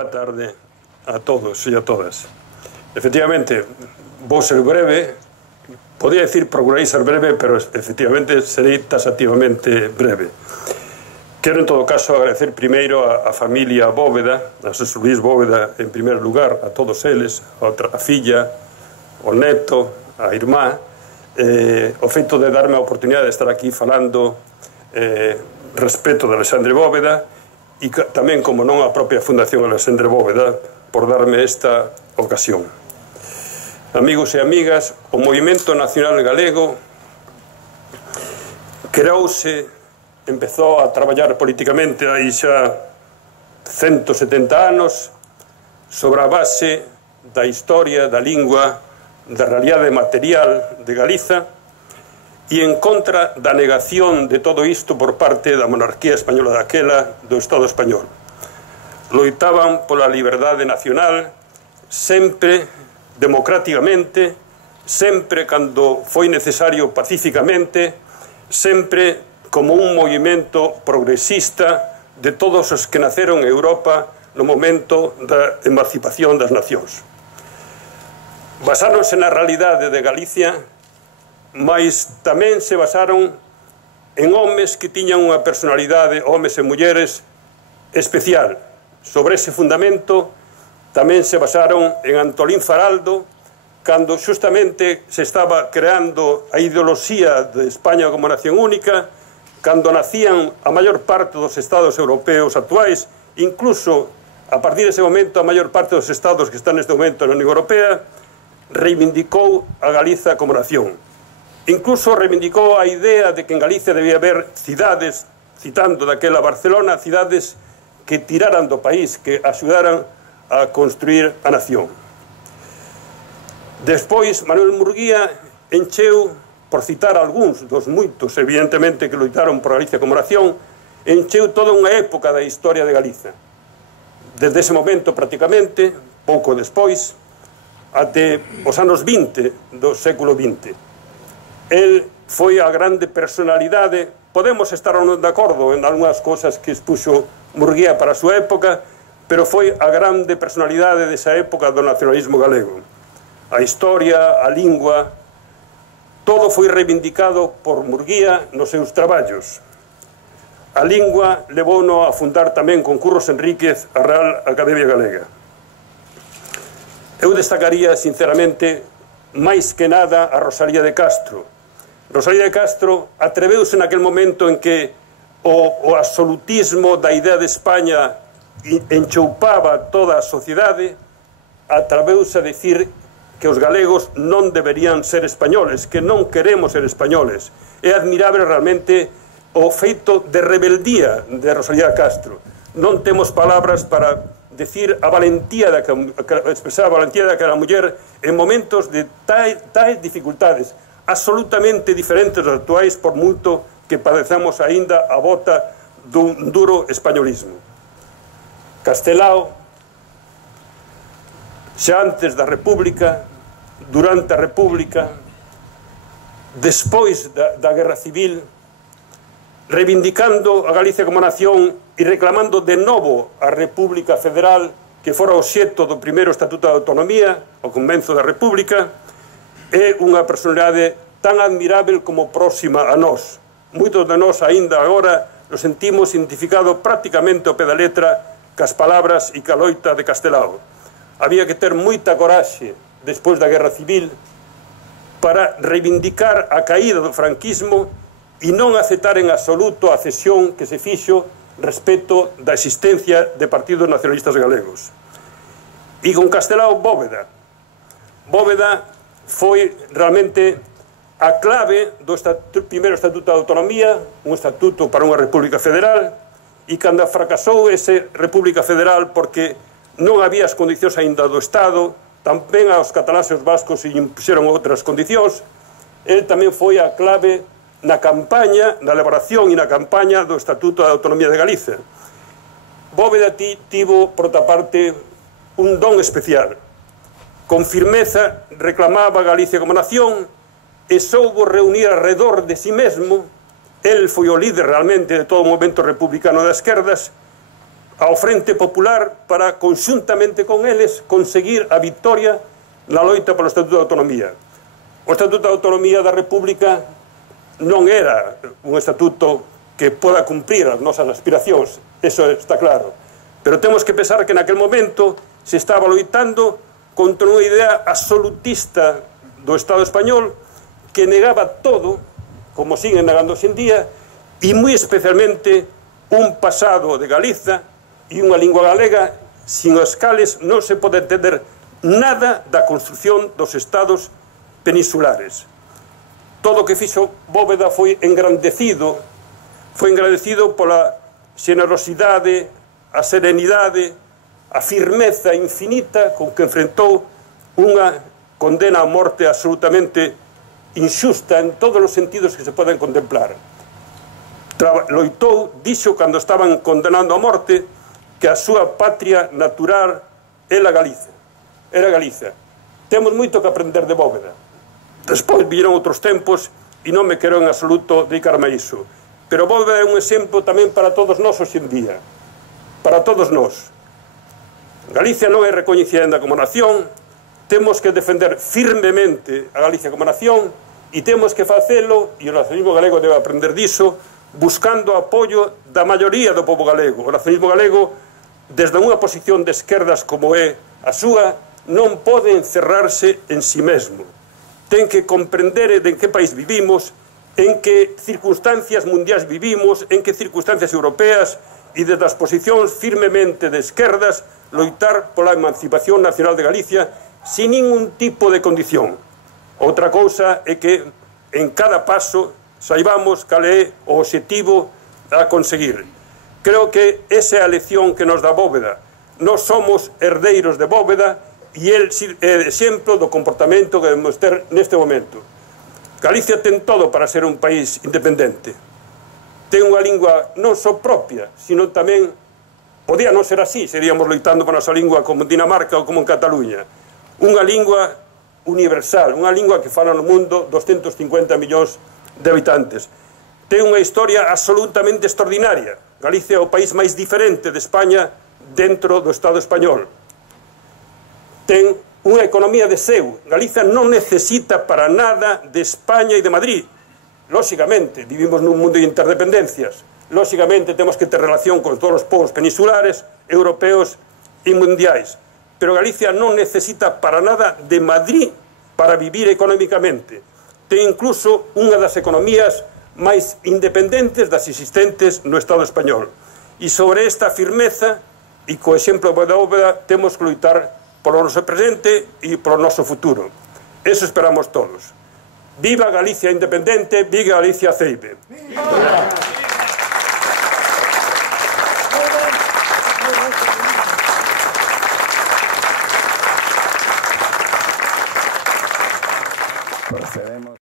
Boa tarde a todos e a todas. Efectivamente, vou ser breve. Podría decir procurarei ser breve, pero efectivamente serei taxativamente breve. Quero, en todo caso, agradecer primeiro a familia Bóveda, a Xosé Luís Bóveda, en primeiro lugar, a todos eles, a filla, o neto, a irmá, o feito de darme a oportunidade de estar aquí falando respecto de Alexandre Bóveda e tamén, como non, a propia Fundación Alexandre Bóveda por darme esta ocasión. Amigos e amigas, o Movimento Nacional Galego empezou a traballar políticamente hai xa 170 anos sobre a base da historia, da lingua, da realidade material de Galiza e en contra da negación de todo isto por parte da monarquía española daquela, do Estado español. Loitaban pola liberdade nacional, sempre democráticamente, sempre cando foi necesario pacíficamente, sempre como un movimento progresista de todos os que naceron en Europa no momento da emancipación das nacións. Basáronse na realidade de Galicia, mas tamén se basaron en homes que tiñan unha personalidade, homes e mulleres, especial. Sobre ese fundamento tamén se basaron en Antolín Faraldo, cando xustamente se estaba creando a ideoloxía de España como nación única, cando nacían a maior parte dos estados europeos actuais, incluso a partir dese momento a maior parte dos estados que están neste momento na Unión Europea, reivindicou a Galiza como nación. Incluso reivindicou a idea de que en Galicia debía haber cidades, citando daquela Barcelona, cidades que tiraran do país, que axudaran a construir a nación. Despois, Manuel Murguía encheu, por citar algúns dos moitos, evidentemente, que loitaron por Galicia como nación, encheu toda unha época da historia de Galiza. Desde ese momento, prácticamente, pouco despois, até os anos 20 do século XX. El foi a grande personalidade. Podemos estar ou non de acordo en algunhas cousas que expuxo Murguía para a súa época, pero foi a grande personalidade desa época do nacionalismo galego. A historia, a lingua, todo foi reivindicado por Murguía nos seus traballos. A lingua levouno a fundar tamén con Curros Enríquez a Real Academia Galega. Eu destacaría, sinceramente, máis que nada a Rosalía de Castro. Rosalía de Castro atreveuse naquel momento en que o absolutismo da idea de España enchoupaba toda a sociedade, atreveuse a decir que os galegos non deberían ser españoles, que non queremos ser españoles. É admirable realmente o feito de rebeldía de Rosalía de Castro. Non temos palabras para decir a valentía expresar a valentía daquela muller en momentos de tais dificultades absolutamente diferentes dos actuais, por moito que padezamos aínda a bota dun duro españolismo. Castelao, xa antes da República, durante a República, despois da Guerra Civil, reivindicando a Galicia como nación e reclamando de novo a República Federal, que fora o xeito do primeiro Estatuto de Autonomía, o comenzo da República, é unha personalidade tan admirável como próxima a nós. Moitos de nós aínda agora nos sentimos identificados prácticamente ao pé da letra cas palabras e ca loita de Castelao. Había que ter moita coraxe despois da Guerra Civil para reivindicar a caída do franquismo e non aceptar en absoluto a cesión que se fixo respecto da existencia de partidos nacionalistas galegos. E con Castelao, Bóveda. Bóveda foi realmente a clave do primeiro Estatuto de Autonomía, un estatuto para unha República Federal, e cando fracasou esa República Federal porque non había as condicións aínda do Estado, tamén aos cataláns e aos vascos se impuxeron outras condicións, el tamén foi a clave na campaña, na elaboración e na campaña do Estatuto de Autonomía de Galicia. Bóveda tivo, por outra parte, un don especial. Con firmeza reclamaba Galicia como nación e soubo reunir alrededor de si mesmo, el foi o líder realmente de todo o movimento republicano das esquerdas, ao Frente Popular para, conxuntamente con eles, conseguir a victoria na loita polo Estatuto de Autonomía. O Estatuto de Autonomía da República non era un estatuto que poda cumprir as nosas aspiracións, eso está claro. Pero temos que pensar que naquel momento se estaba loitando contra unha idea absolutista do Estado español que negaba todo, como siguen negando hoxe en día, e moi especialmente un pasado de Galiza e unha lingua galega sin os cales non se pode entender nada da construción dos estados peninsulares. Todo o que fixo Bóveda foi engrandecido pola xenerosidade, a serenidade, a firmeza infinita con que enfrentou unha condena a morte absolutamente injusta en todos os sentidos que se poden contemplar. Loitou, dixo cando estaban condenando a morte, que a súa patria natural era Galiza. Temos moito que aprender de Bóveda. Despois viron outros tempos e non me quero en absoluto dedicarme a iso. Pero Bóveda é un exemplo tamén para todos nós hoxe en día. Para todos nós. Galicia non é recoñecida como nación, temos que defender firmemente a Galicia como nación e temos que facelo, e o nacionalismo galego debe aprender diso, buscando o apoio da maioría do povo galego. O nacionalismo galego, desde unha posición de esquerdas como é a súa, non pode encerrarse en si mesmo. Ten que comprender en que país vivimos, en que circunstancias mundiais vivimos, en que circunstancias europeas, e desde as posicións firmemente de esquerdas loitar pola emancipación nacional de Galicia sin ningún tipo de condición. Outra cousa é que en cada paso saibamos cal é o obxectivo a conseguir. Creo que esa é a lección que nos dá Bóveda. Nós somos herdeiros de Bóveda e el é exemplo do comportamento que debemos ter neste momento. Galicia ten todo para ser un país independente. Ten unha lingua non só propia, sino tamén, podía non ser así, seríamos loitando por a nosa lingua como en Dinamarca ou como en Cataluña. Unha lingua universal, unha lingua que fala no mundo 250 millóns de habitantes. Ten unha historia absolutamente extraordinaria. Galicia é o país máis diferente de España dentro do Estado español. Ten unha economía de seu. Galicia non necesita para nada de España e de Madrid. Lóxicamente, vivimos nun mundo de interdependencias. Lóxicamente, temos que ter relación con todos os povos peninsulares, europeos e mundiais. Pero Galicia non necesita para nada de Madrid para vivir económicamente. Ten incluso unha das economías máis independentes das existentes no Estado español. E sobre esta firmeza, e co exemplo da Bóveda, temos que lutar polo noso presente e polo noso futuro. Eso esperamos todos. Viva Galicia independente, viva Galicia ceibe. Procedemos.